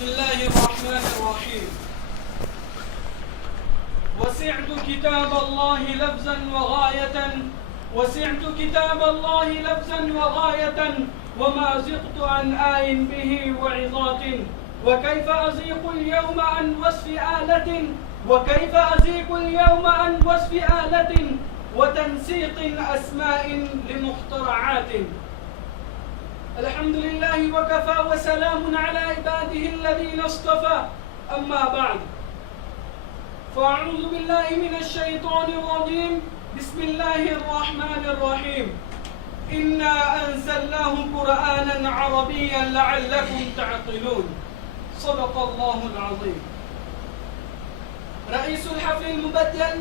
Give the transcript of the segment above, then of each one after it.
بسم الله الرحمن الرحيم. وسعت كتاب الله لفظا وغاية وسعت كتاب الله لفظا وغاية وما زغت عن آي به وعظات وكيف أزيق اليوم عن وصف آلة وكيف أزيق اليوم عن وصف آلة وتنسيق أسماء لمخترعات. الحمد لله وكفى وسلام على عباده الذين اصطفى. أما بعد، فأعوذ بالله من الشيطان الرجيم. بسم الله الرحمن الرحيم. إنا أنزلناه قرآنا عربيا لعلكم تعقلون. صدق الله العظيم. رئيس الحفل المبدل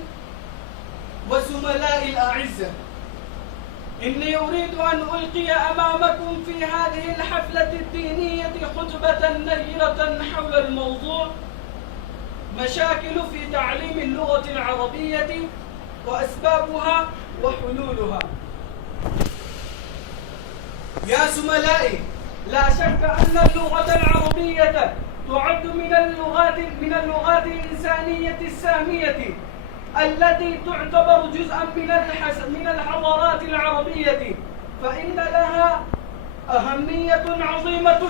وزملائي الأعزة، إني أريد أن ألقي أمامكم في هذه الحفلة الدينية خطبة نيرة حول الموضوع مشاكل في تعليم اللغة العربية وأسبابها وحلولها. يا زملائي، لا شك أن اللغة العربية تعد من اللغات الإنسانية السامية التي تعتبر جزءا من الحضارات العربية، فإن لها أهمية عظيمة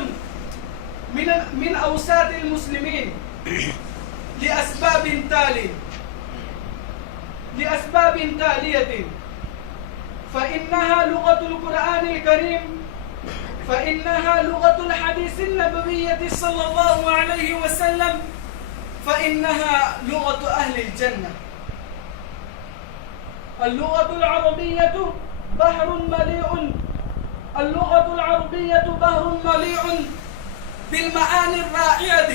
من أوساط المسلمين لأسباب تالية. فإنها لغة القرآن الكريم، فإنها لغة الحديث النبوية صلى الله عليه وسلم، فإنها لغة أهل الجنة. اللغة العربية بحر مليء بالمعاني الرائعة،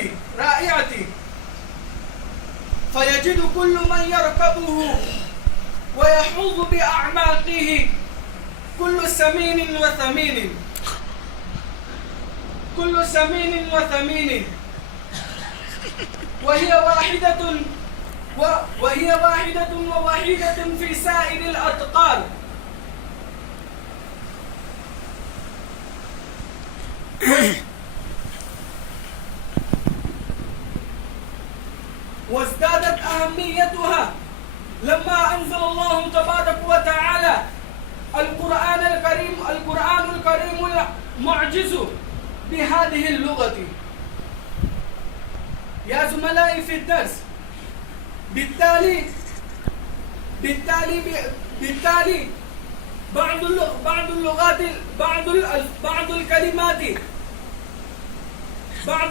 فيجد كل من يركبه ويحوض بأعماقه كل سمين وثمين، وهي واحدة ووحيدة في سائر الأثقال. وازدادت أهميتها لما أنزل الله تبارك وتعالى القرآن الكريم المعجز بهذه اللغة. يا زملائي في الدرس، بالتالي بعض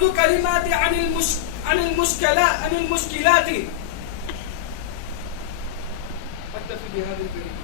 الكلمات عن المشكلات. أكتفي بهذا الكلام.